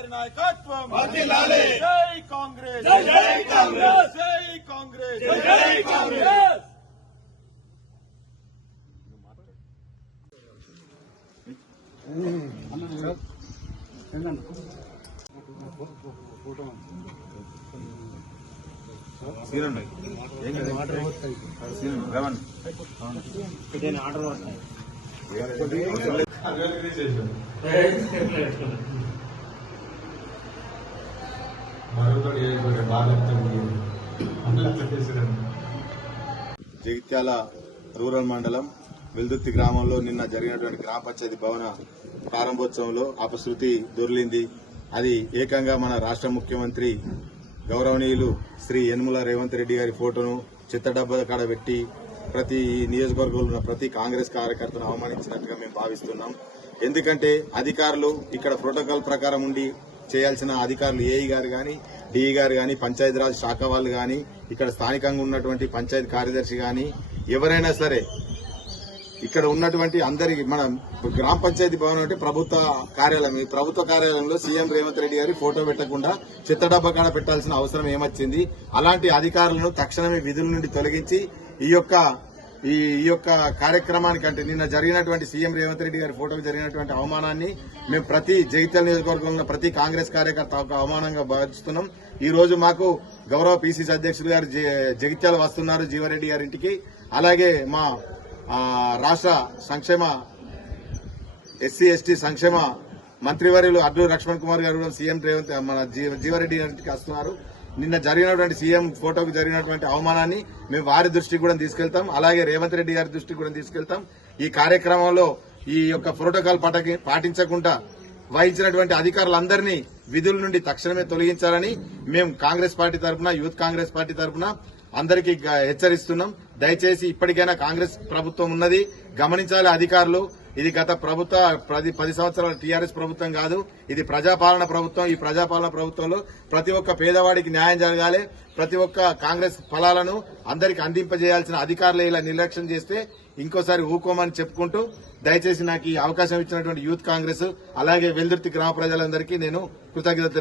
గారి నాయకత్వం వర్ధిల్లాలి. జై కాంగ్రెస్ జై కాంగ్రెస్. జై కాంగ్రెస్ జై కాంగ్రెస్. జగిత్యాల రూరల్ మండలం వెల్దుర్తి గ్రామంలో నిన్న జరిగినటువంటి గ్రామ పంచాయతీ భవన ప్రారంభోత్సవంలో అపశృతి దొర్లింది. అది ఏకంగా మన రాష్ట్ర ముఖ్యమంత్రి గౌరవనీయులు శ్రీ యనమల రేవంత్ రెడ్డి గారి ఫోటోను చెత్తడబ్బా కాడ పెట్టి ప్రతి నియోజకవర్గంలో ఉన్న ప్రతి కాంగ్రెస్ కార్యకర్తను అవమానించినట్టుగా మేము భావిస్తున్నాం. ఎందుకంటే అధికారులు ఇక్కడ ప్రోటోకాల్ ప్రకారం ఉండి చేయాల్సిన అధికారులు ఏఈ గారు గాని, డిఈ గారు గాని, పంచాయతీరాజ్ శాఖ వాళ్ళు గాని, ఇక్కడ స్థానికంగా ఉన్నటువంటి పంచాయతీ కార్యదర్శి గాని ఎవరైనా సరే ఇక్కడ ఉన్నటువంటి అందరికి మన గ్రామ పంచాయతీ భవనం అంటే ప్రభుత్వ కార్యాలయం. ఈ ప్రభుత్వ కార్యాలయంలో సీఎం రేవంత్ రెడ్డి గారి ఫోటో పెట్టకుండా చెత్తడబ్బా కాడ పెట్టాల్సిన అవసరం ఏమొచ్చింది? అలాంటి అధికారులను తక్షణమే విధుల నుండి తొలగించి ఈ యొక్క కార్యక్రమానికి అంటే నిన్న జరిగినటువంటి సీఎం రేవంత్ రెడ్డి గారి ఫోటోకు జరిగినటువంటి అవమానాన్ని మేము ప్రతి జగిత్యాల నియోజకవర్గంలో ప్రతి కాంగ్రెస్ కార్యకర్త ఒక అవమానంగా భావిస్తున్నాం. ఈ రోజు మాకు గౌరవ పీసీసీ అధ్యక్షులు గారు జగిత్యాల వస్తున్నారు జీవారెడ్డి గారి ఇంటికి. అలాగే మా రాష్ట్ర సంక్షేమ ఎస్సీ ఎస్టీ సంక్షేమ మంత్రివర్యులు అడ్లూరి లక్ష్మణ్ కుమార్ గారు సీఎం రేవంత్ మన జీవారెడ్డి గారికి వస్తున్నారు. నిన్న జరిగినటువంటి సీఎం ఫోటోకు జరిగినటువంటి అవమానాన్ని మేము వారి దృష్టికి కూడా తీసుకెళ్తాం. అలాగే రేవంత్ రెడ్డి గారి దృష్టికి కూడా తీసుకెళ్తాం. ఈ కార్యక్రమంలో ఈ యొక్క ప్రోటోకాల్ పాటించకుండా వహించినటువంటి అధికారులందరినీ విధుల నుండి తక్షణమే తొలగించాలని మేము కాంగ్రెస్ పార్టీ తరఫున, యూత్ కాంగ్రెస్ పార్టీ తరఫున అందరికీ హెచ్చరిస్తున్నాం. దయచేసి ఇప్పటికైనా కాంగ్రెస్ ప్రభుత్వం ఉన్నది గమనించాలి అధికారులు. ఇది గత ప్రభుత్వ 10 సంవత్సరాల టీఆర్ఎస్ ప్రభుత్వం కాదు, ఇది ప్రజాపాలన ప్రభుత్వం. ఈ ప్రజాపాలన ప్రభుత్వంలో ప్రతి ఒక్క పేదవాడికి న్యాయం జరగాలి. ప్రతి ఒక్క కాంగ్రెస్ ఫలాలను అందరికీ అందింపజేయాల్సిన అధికారులు ఇలా నిర్లక్ష్యం చేస్తే ఇంకోసారి ఊకోమని చెప్పుకుంటూ దయచేసి నాకు ఈ అవకాశం ఇచ్చినటువంటి యూత్ కాంగ్రెస్ అలాగే వెల్దుర్తి గ్రామ ప్రజలందరికీ నేను కృతజ్ఞతలు